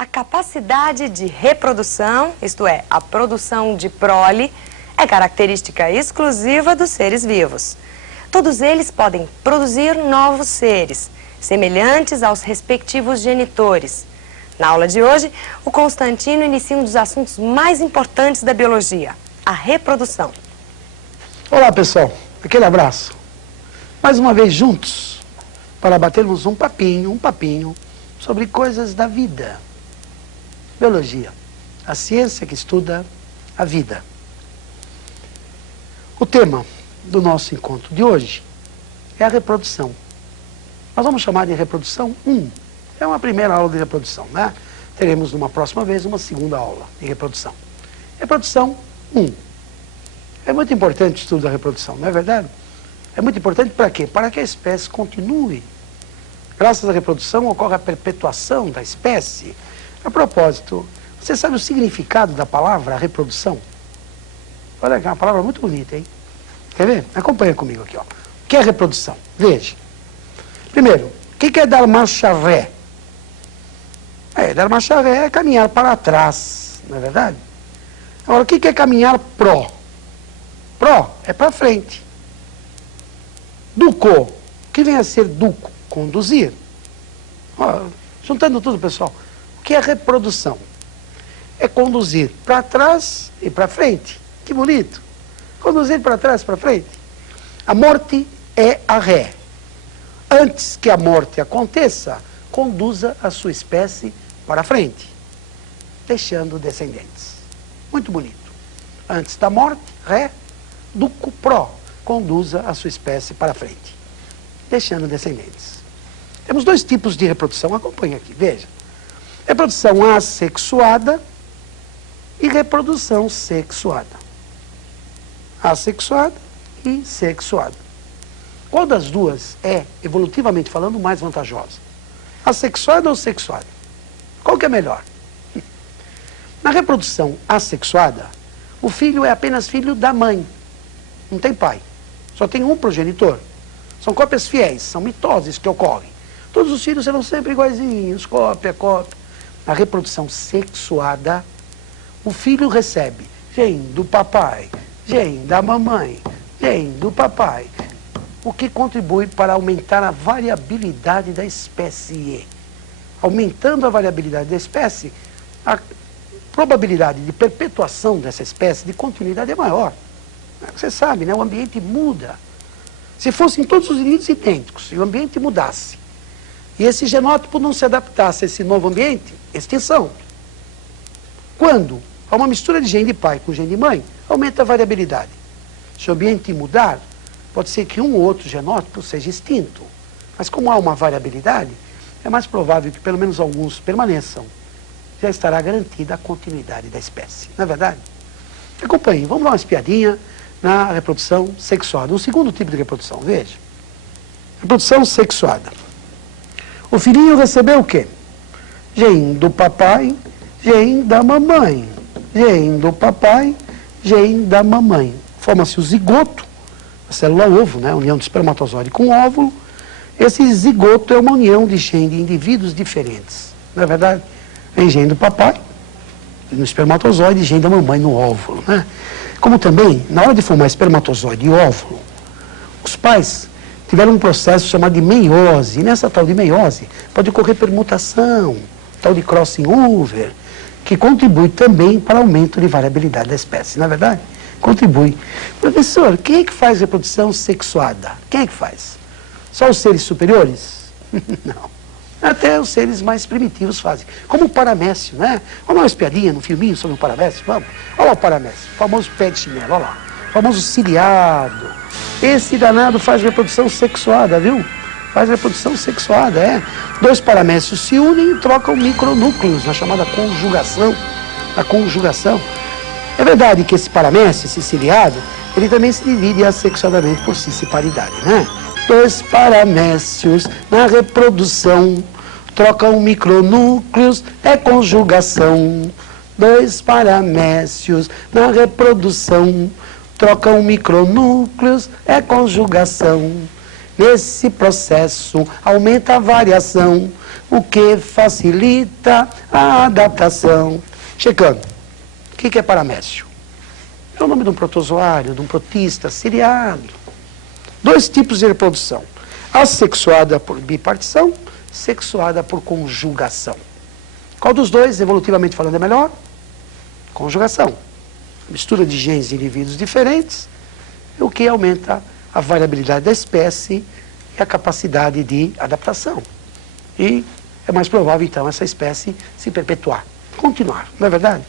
A capacidade de reprodução, isto é, a produção de prole, é característica exclusiva dos seres vivos. Todos eles podem produzir novos seres, semelhantes aos respectivos genitores. Na aula de hoje, o Constantino inicia um dos assuntos mais importantes da biologia, a reprodução. Olá, pessoal. Aquele abraço. Mais uma vez juntos para batermos um papinho sobre coisas da vida. Biologia, a ciência que estuda a vida. O tema do nosso encontro de hoje é a reprodução. Nós vamos chamar de reprodução 1. É uma primeira aula de reprodução, né? Teremos numa próxima vez uma segunda aula de reprodução. Reprodução 1. É muito importante o estudo da reprodução, não é verdade? É muito importante para quê? Para que a espécie continue. Graças à reprodução ocorre a perpetuação da espécie. A propósito, você sabe o significado da palavra reprodução? Olha aqui, é uma palavra muito bonita, hein? Quer ver? Acompanha comigo aqui, ó. O que é reprodução? Veja. Primeiro, o que é dar marcha ré? Dar marcha ré é caminhar para trás, não é verdade? Agora, o que é caminhar pró? Pró é para frente. Duco, o que vem a ser duco? Conduzir. Ó, juntando tudo, pessoal, o que é reprodução? É conduzir para trás e para frente. Que bonito. Conduzir para trás e para frente. A morte é a ré. Antes que a morte aconteça, conduza a sua espécie para frente, deixando descendentes. Muito bonito. Antes da morte, ré, duco, pró, conduza a sua espécie para frente, deixando descendentes. Temos dois tipos de reprodução, acompanhe aqui, veja. Reprodução assexuada e reprodução sexuada. Assexuada e sexuada. Qual das duas é, evolutivamente falando, mais vantajosa? Assexuada ou sexuada? Qual que é melhor? Na reprodução assexuada, o filho é apenas filho da mãe. Não tem pai. Só tem um progenitor. São cópias fiéis, são mitoses que ocorrem. Todos os filhos serão sempre iguaizinhos, cópia. Na reprodução sexuada, o filho recebe gene do papai, gene da mamãe, gene do papai, o que contribui para aumentar a variabilidade da espécie. Aumentando a variabilidade da espécie, a probabilidade de perpetuação dessa espécie, de continuidade, é maior. Você sabe, né? O ambiente muda. Se fossem todos os indivíduos idênticos e o ambiente mudasse, e esse genótipo não se adaptasse a esse novo ambiente, extinção. Quando há uma mistura de gene de pai com gene de mãe, aumenta a variabilidade. Se o ambiente mudar, pode ser que um ou outro genótipo seja extinto. Mas como há uma variabilidade, é mais provável que pelo menos alguns permaneçam. Já estará garantida a continuidade da espécie. Não é verdade? Acompanhe, vamos dar uma espiadinha na reprodução sexuada. Um segundo tipo de reprodução, veja. Reprodução sexuada. O filhinho recebeu o quê? Gene do papai, gene da mamãe. Gene do papai, gene da mamãe. Forma-se o zigoto, a célula ovo, né? A união do espermatozoide com o óvulo. Esse zigoto é uma união de gene de indivíduos diferentes. Não é verdade? Vem gene do papai, no espermatozoide, e gene da mamãe no óvulo, né? Como também, na hora de formar espermatozoide e óvulo, os pais tiveram um processo chamado de meiose. E nessa tal de meiose pode ocorrer permutação, tal de crossing over, que contribui também para o aumento de variabilidade da espécie. Não é verdade? Contribui. Professor, quem é que faz reprodução sexuada? Quem é que faz? Só os seres superiores? Não. Até os seres mais primitivos fazem. Como o paramécio, né? Vamos dar uma espiadinha no filminho sobre o paramécio? Vamos. Olha lá o paramécio, o famoso pé de chinelo, olha lá. O famoso ciliado. Esse danado faz reprodução sexuada, viu? Faz reprodução sexuada, é. Dois paramécios se unem e trocam micronúcleos, na chamada conjugação. A conjugação. É verdade que esse paramécio, esse ciliado, ele também se divide assexuadamente por cisparidade, né? Dois paramécios na reprodução trocam micronúcleos, é conjugação. Dois paramécios na reprodução trocam micronúcleos, é conjugação. Nesse processo aumenta a variação, o que facilita a adaptação. Checando, o que é paramécio? É o nome de um protozoário, de um protista, seriado. 2 tipos de reprodução. Assexuada por bipartição, sexuada por conjugação. Qual dos dois, evolutivamente falando, é melhor? Conjugação. Mistura de genes de indivíduos diferentes, o que aumenta a variabilidade da espécie e a capacidade de adaptação. E é mais provável, então, essa espécie se perpetuar, continuar, não é verdade?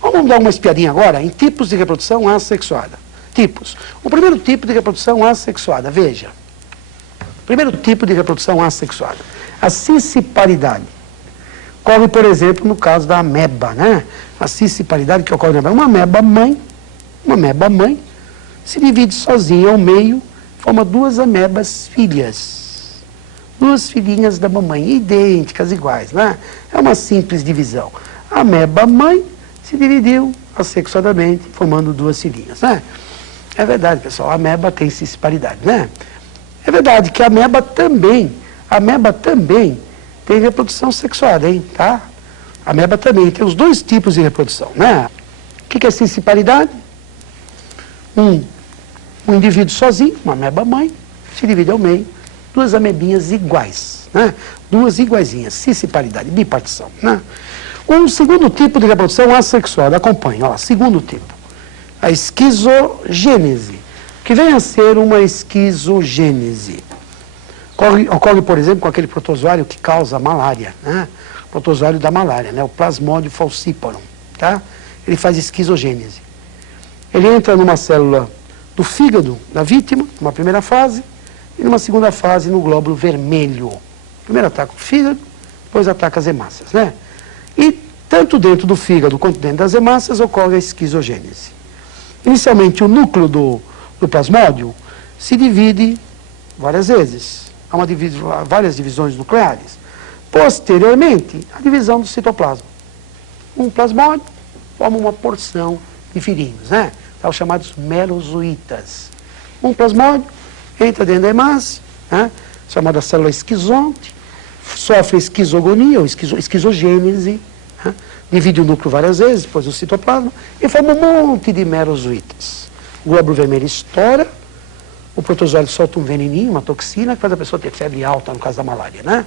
Vamos dar uma espiadinha agora em tipos de reprodução assexuada. Tipos. O primeiro tipo de reprodução assexuada, veja. Primeiro tipo de reprodução assexuada, a cisciparidade. Ocorre, por exemplo, no caso da ameba, né? A cisciparidade que ocorre na ameba. Uma ameba mãe, se divide sozinha ao meio, forma 2 amebas filhas. 2 filhinhas da mamãe, idênticas, iguais, né? É uma simples divisão. A ameba mãe se dividiu assexuadamente, formando 2 filhinhas, né? É verdade, pessoal, a ameba tem cisciparidade, né? É verdade que a ameba também tem reprodução sexuada, hein, tá? A ameba também tem os 2 tipos de reprodução, né? O que é cisciparidade? Um indivíduo sozinho, uma ameba mãe, se divide ao meio, 2 amebinhas iguais, né? 2 iguaizinhas, cisciparidade, bipartição, né? Um segundo tipo de reprodução assexuada, acompanha, ó, segundo tipo, a esquizogênese, que vem a ser uma esquizogênese. Ocorre, por exemplo, com aquele protozoário que causa malária, né? O protozoário da malária, né? O Plasmodium falciparum, tá? Ele faz esquizogênese. Ele entra numa célula do fígado da vítima, numa primeira fase, e numa segunda fase no glóbulo vermelho. Primeiro ataca o fígado, depois ataca as hemácias, né? E tanto dentro do fígado quanto dentro das hemácias ocorre a esquizogênese. Inicialmente, o núcleo do plasmódio se divide várias vezes. Há várias divisões nucleares. Posteriormente, a divisão do citoplasma. Um plasmódio forma uma porção de filhinhos, né? São os chamados merozoítas. Um plasmódio entra dentro da hemácia, né? Chamada célula esquizonte, sofre esquizogonia ou esquizogênese, né? Divide o núcleo várias vezes, depois o citoplasma, e forma um monte de merozoítas. O glóbulo vermelho estoura, o protozoário solta um veneninho, uma toxina, que faz a pessoa ter febre alta, no caso da malária, né?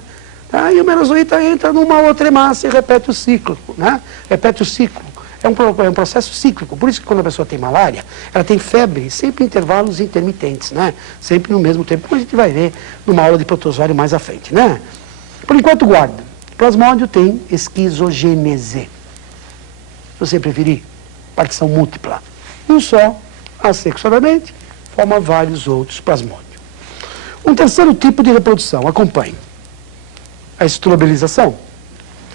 Aí o merozoíta entra numa outra hemácia e repete o ciclo, né? Repete o ciclo. É um processo cíclico. Por isso que quando a pessoa tem malária, ela tem febre, sempre em intervalos intermitentes, né? Sempre no mesmo tempo, como a gente vai ver numa aula de protozoário mais à frente, né? Por enquanto, guarda. O plasmódio tem esquizogênese. Se você preferir, partição múltipla. Um só, assexuadamente, forma vários outros plasmódios. Um terceiro tipo de reprodução, acompanhe. A estrobelização.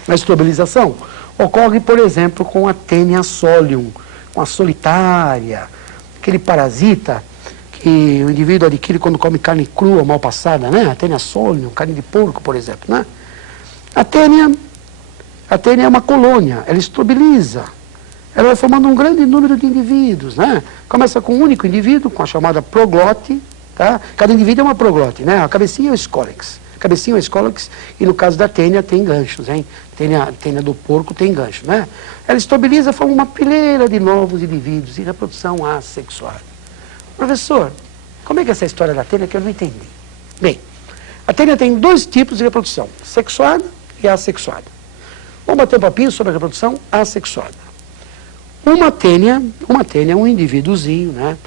A estrobelização ocorre, por exemplo, com a Taenia solium, com a solitária, aquele parasita que o indivíduo adquire quando come carne crua, mal passada, né? A Taenia solium, carne de porco, por exemplo, né? A Taenia é uma colônia, ela estrobeliza. Ela vai formando um grande número de indivíduos, né? Começa com um único indivíduo, com a chamada proglote, tá? Cada indivíduo é uma proglote, né? A cabecinha é o escólex. Cabecinha é o escólex, e no caso da Taenia tem ganchos, hein? Taenia do porco tem gancho, né? Ela estabiliza, forma uma fileira de novos indivíduos e reprodução assexuada. Professor, como é que é essa história da Taenia que eu não entendi? Bem, a Taenia tem 2 tipos de reprodução, sexuada e assexuada. Vamos bater um papinho sobre a reprodução assexuada. Uma Taenia é um indivíduozinho, né?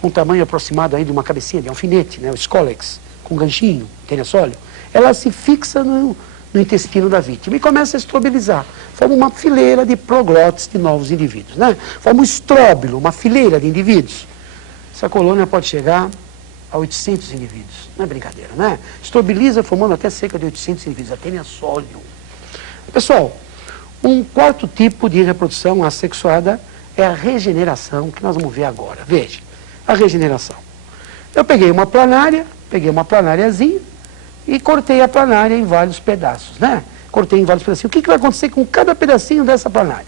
Com um tamanho aproximado aí de uma cabecinha de alfinete, né? O escólex, com ganchinho, Taenia solium. Ela se fixa no intestino da vítima e começa a estrobelizar. Forma uma fileira de proglotes de novos indivíduos, né? Forma um estróbilo, uma fileira de indivíduos. Essa colônia pode chegar a 800 indivíduos. Não é brincadeira, né? Estrobeliza formando até cerca de 800 indivíduos. A Taenia solium. Pessoal, um quarto tipo de reprodução assexuada é a regeneração, que nós vamos ver agora. Veja, a regeneração. Eu peguei uma planariazinha, e cortei a planária em vários pedaços, né? Cortei em vários pedacinhos. O que vai acontecer com cada pedacinho dessa planária?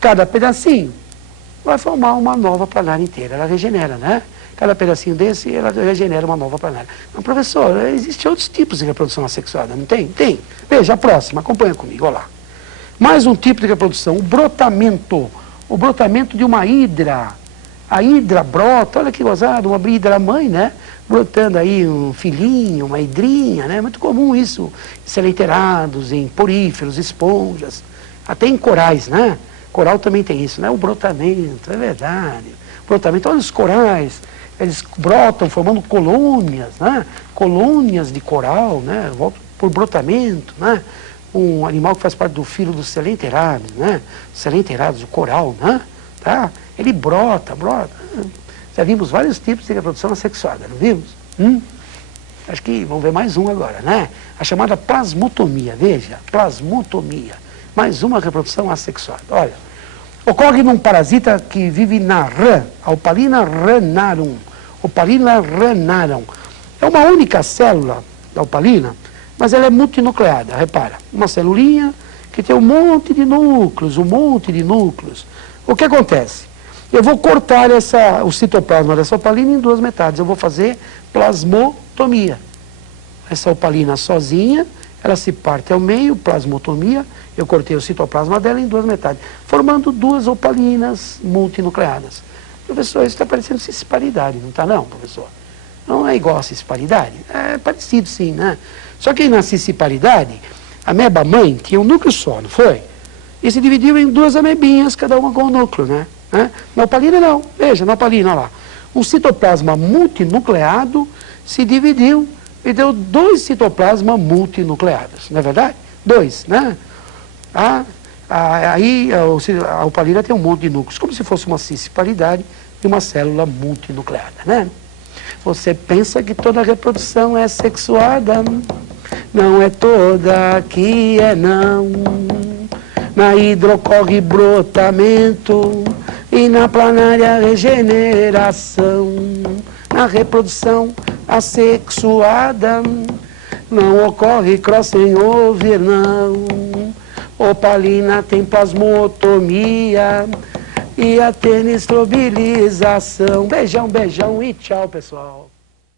Cada pedacinho vai formar uma nova planária inteira. Ela regenera, né? cada pedacinho desse, ela regenera uma nova planária. Mas, professor, existem outros tipos de reprodução assexuada, não tem? Tem. Veja, a próxima, acompanha comigo, olha lá. Mais um tipo de reprodução, o brotamento. O brotamento de uma hidra. A hidra brota, olha que gozado, uma hidra mãe, né? Brotando aí um filhinho, uma hidrinha, né? Muito comum isso, em seleiterados, em poríferos, esponjas, até em corais, né? Coral também tem isso, né? O brotamento, é verdade. Brotamento, olha os corais, eles brotam formando colônias, né? Colônias de coral, né? Voltam por brotamento, né? Um animal que faz parte do filo dos seleiterados, né? Seleiterados, o coral, né? Tá? Ele brota. Já vimos vários tipos de reprodução assexuada, não vimos? Acho que vamos ver mais um agora, né? A chamada plasmotomia, veja, plasmotomia. Mais uma reprodução assexuada. Olha, ocorre num parasita que vive na rã, a Opalina ranarum. Opalina ranarum. É uma única célula da opalina, mas ela é multinucleada, repara. Uma celulinha que tem um monte de núcleos. O que acontece? Eu vou cortar o citoplasma dessa opalina em duas metades. Eu vou fazer plasmotomia. Essa opalina sozinha, ela se parte ao meio, plasmotomia. Eu cortei o citoplasma dela em duas metades, formando duas opalinas multinucleadas. Professor, isso está parecendo cisparidade, não está não, professor? Não é igual a cisparidade? É parecido sim, né? Só que na cisparidade, a ameba mãe tinha um núcleo só, não foi? E se dividiu em duas amebinhas, cada uma com um núcleo, né? Na opalina não, veja, na opalina, olha lá. Um citoplasma multinucleado se dividiu e deu dois citoplasmas multinucleados, não é verdade? Dois, né? Aí a opalina tem um monte de núcleos, como se fosse uma cisparidade de uma célula multinucleada, né? Você pensa que toda reprodução é sexuada, não é toda que é não. Na hidra ocorre brotamento e na planária regeneração. Na reprodução assexuada não ocorre crossing over, não. Opalina tem plasmotomia e a tenistrobilização. Beijão e tchau, pessoal.